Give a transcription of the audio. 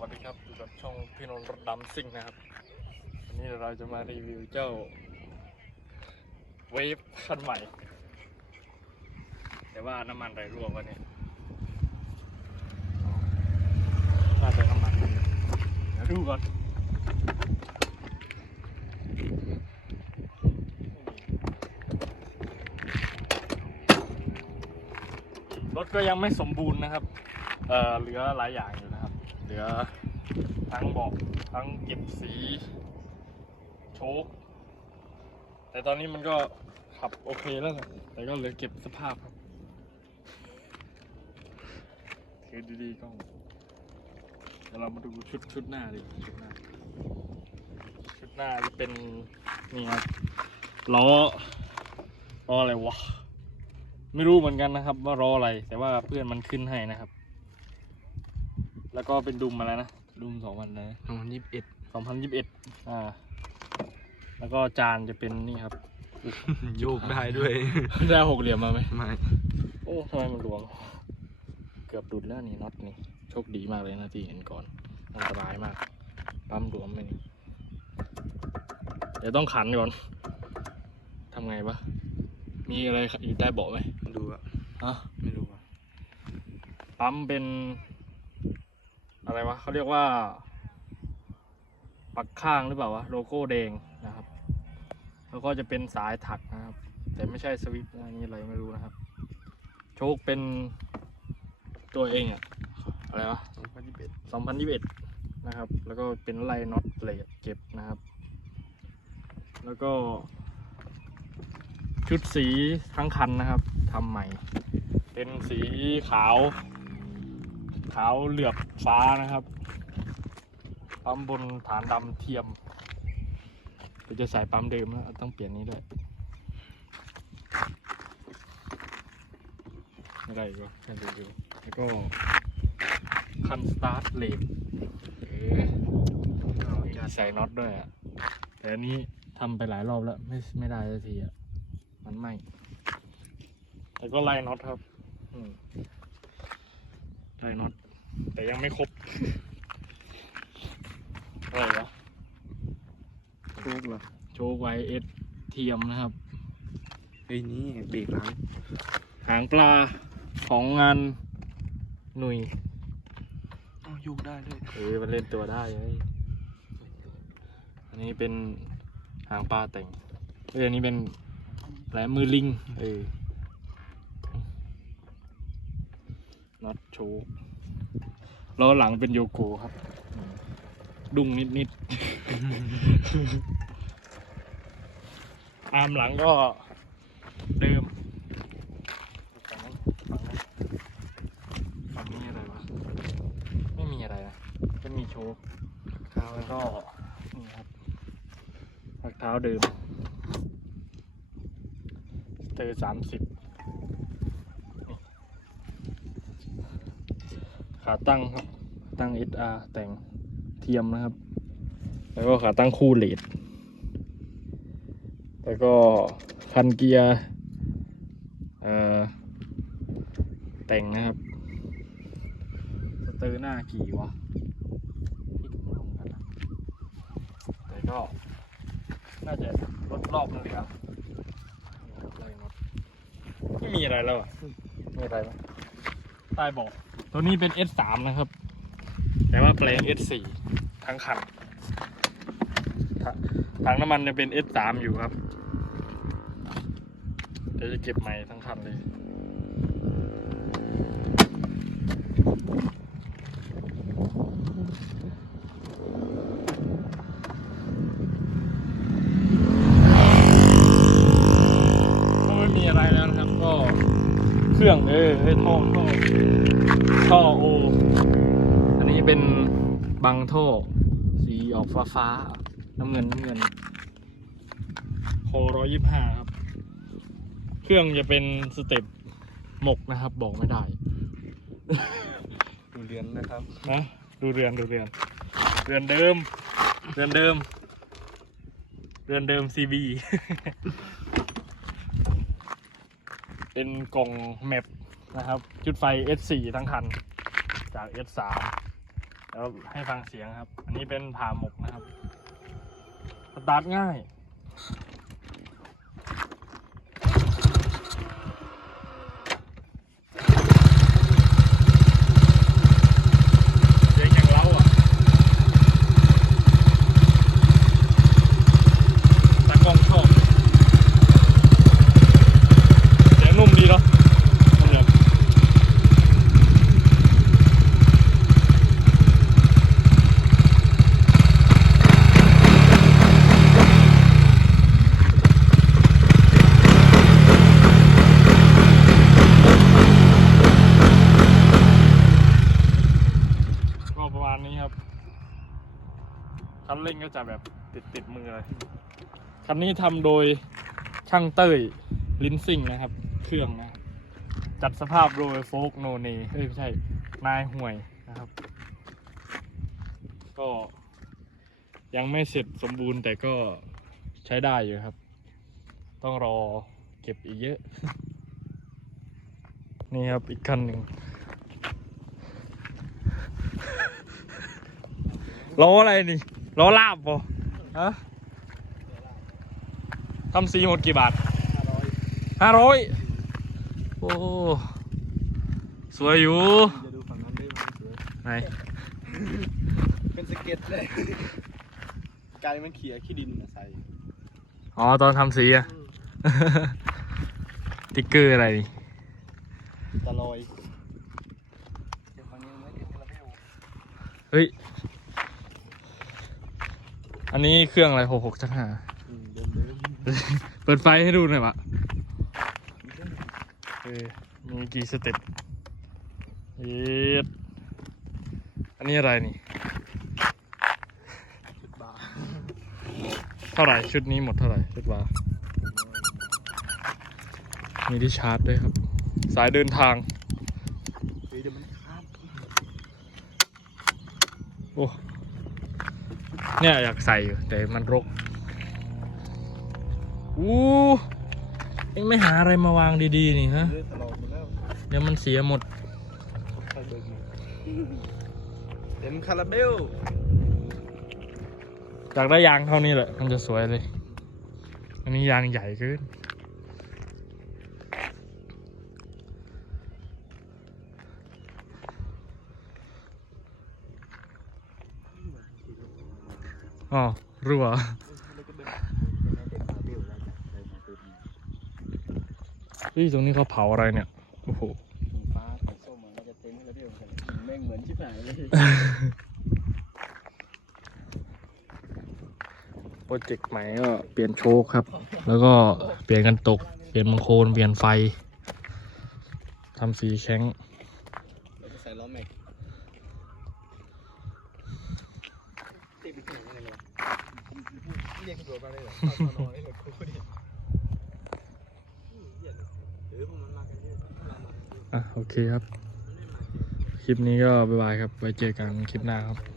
วัสดีครับอยู่กับช่องพี่นนท์รถดำซิ่งนะครับ วันนี้เราจะมารีวิวเจ้าเวฟคันใหม่ แต่ว่าน้ำมันไหลรั่ววันนี้น่าจะน้ำมันเดี๋ยวดูก่อนรถก็ยังไม่สมบูรณ์นะครับ เออเหลือหลายอย่างอยู่ ลือทั้งเบาะทั้งเก็บสีโชคแต่ตอนนี้มันก็ขับโอเคแล้วแหละแต่ก็เหลือเก็บสภาพครับถือดีๆกล้องเดี๋ยวเรามาดูชุดชุดหน้าดิชุดหน้า ชุดหน้าจะเป็นนี่ครับล้อล้ออะไรวะ ไม่รู้เหมือนกันนะครับ ว่ารออะไร แต่ว่าเพื่อนมันขึ้นให้นะครับ แล้วก็เป็นดุมมาแล้วนะ ดุมสองพันนะสองพันยี่สิบเอ็ดสองพันยี่สิบเอ็ดอ่า แล้วก็จานจะเป็นนี่ครับ โยกได้ด้วย ได้หกเหลี่ยมมาไหมไม่ โอ้ทำไมมันหลวมเกือบดุดแล้วนี่น็อตนี่โชคดีมากเลยนะที่เห็นก่อน อันตรายมาก ปั๊มหลวมไหมนี่ เดี๋ยวต้องขันก่อน ทำไงวะ มีอะไรอยู่ใต้เบาะไหมดูอะฮะไม่รู้อะปั๊มเป็น อะไรวะเขาเรียกว่า ปักข้างหรือเปล่าวะโลโก้แดงนะครับ แล้วก็จะเป็นสายถักนะครับ แต่ไม่ใช่สวิตช์อะไรนี้อะไรไม่รู้นะครับ โชคเป็นตัวเองอะอะไรวะสองพันยี่สิบเอ็ด2021นะครับ แล้วก็เป็นไลน็อตเลดเก็บนะครับ แล้วก็ ชุดสีทั้งคันนะครับทำใหม่ เป็นสีขาว ขาวเหลือบฟ้านะครับปั๊มบนฐานดำเทียมเดี๋ยวจะใส่ปั๊มเดิมแล้วต้องเปลี่ยนนี้ด้วยอะไรก็แค่ดูดูแล้วก็คันสตาร์ทเลดเออมีใส่น็อตด้วยอะแต่อันนี้ทำไปหลายรอบแล้ว ไม่ไม่ได้สักทีอะมันไหมแล้วก็ไล่น็อตครับอืม ไล่น็อตแต่ยังไม่ครบอะไรวะโชกเหรอโชว์ไวเอสเทียมนะครับเฮ้ยนี่เบรกหลังหางปลาของงานหนุ่ยอ๋อโยกได้ด้วยเออมันเล่นตัวได้เลยอันนี้เป็นหางปลาแต่งเอออันนี้เป็นแหลมมือลิงเออ น็อตโชว์ล้อหลังเป็นโยโกครับอืมดุ้งนิดนิดๆอาร์มหลังก็เดิมฝั่งนั้นฝั่งนั้นฝั่งนี้อะไรวะไม่มีอะไรนะจะมีโชว์เท้าแล้วก็นี่ครับรองเท้าเดิมเจอสามสิบ ขาตั้งครับตั้ง SR แต่งเทียมนะครับ แล้วก็ขาตั้งคู่เลดแล้วก็คันเกียร์เอ่อแต่งนะครับ สเตอร์หน้ากี่วะพี่ก็ไม่รู้เหมือนกันนะแต่ก็น่าจะลดรอบนึงเลยครับเลยรถไม่มีอะไรแล้วอะมีอะไรไหม ใต้เบอกตัวนี้เป็น S3 นะครับ แต่ว่าแปลง S4 ทั้งคันทถังน้ำมันจะเป็น S3 อยู่ครับเดี๋ยวจะเก็บใหม่ทั้งคันเลย ก็ไม่มีอะไรแล้วนะครับ ก็เค รื่องเออเอ้ยท่อท่อท่อโอ อันนี้เป็นบังท่อสีออกฟ้าฟ้าๆน้ำเงินน้ำเงินโคร้อยยี่ห้าครับ เครื่องจะเป็นสเต็ปหมกนะครับ บอกไม่ได้ ดูเรียนนะครับนะดูเรือนดูเรือน เรือนเดิม เรือนเดิม เรือนเดิม CB เป็นกล่องแมปนะครับ จุดไฟ S4 ทั้งคัน จาก S3 แล้วให้ฟังเสียงครับ อันนี้เป็นผ่าหมกนะครับ สตาร์ทง่าย เสียงอย่างเล้าอะตากล้องชอบเสียงนุ่มดีเนาะนุ่มเลย ก็ประมาณนี้ครับ คันเร่ง ก็จะแบบติดติดมือเลยคันนี้ทำโดยช่างเต้ยลินซิ่งนะครับ เครื่องนะจัดสภาพโดยโฟกโนเนเอ้ยไม่ใช่นายห่วยนะครับ ก็ยังไม่เสร็จสมบูรณ์แต่ก็ใช้ได้อยู่ครับ ต้องรอเก็บอีกเยอะ นี่ครับอีกคันหนึ่งล้ออะไรนี่ ล้อลาบปะฮะทำสีหมดกี่บาทห้าร้อยห้าร้อยโอ้ สวยอยู่จะดูฝั่งนั้นได้ไหมสวยไหนเป็นสเก็ตเลยไกลมันเขี่ยขี้ดินมาใส่ อ๋อ ตอนทำสีอะติ๊กเกอร์อะไรนี่ตะลอยเดี๋ยวฝั่งนี้ไม่ติดระเบียวเฮ้ย อันนี้เครื่องอะไรหกหกจักห้าเปิดไฟให้ดูหน่อยวะเออมีกี่สเต็ปเย็ดอันนี้อะไรนี่เท่าไหร่ชุดนี้หมดเท่าไหร่ชุดวามีที่ชาร์จด้วยครับ สายเดินทางโอ้ เนี่ยอยากใส่อยู่แต่มันรกอู้เอ็งไม่หาอะไรมาวางดีๆนี่ฮะเลือดตลอดหมดแล้วเดี๋ยวมันเสียหมดไปเบิกมาเต็มคาราเบลอยากได้ยางเท่านี้แหละมันจะสวยเลย อันนี้ยางใหญ่เกิน อ๋อรัวเฮ้ยตรงนี้เขาเผาอะไรเนี่ย โอ้โหโปรเจกต์ใหม่ก็เปลี่ยนโชคครับ แล้วก็เปลี่ยนกันตก เปลี่ยนมังโคนเปลี่ยนไฟทำสีแข้ง แล้วก็ใส่ล้อแม็กติดไปที่ไหนกันเลย เรียกตำรวมาเลยเหรอตอนนอนนี่เหรอกูดิหรือพวกมันมากันเยอะเรามากันเยอะ อะโอเคครับ คลิปนี้ก็บ๊ายบายครับ ไว้เจอกันคลิปหน้าครับ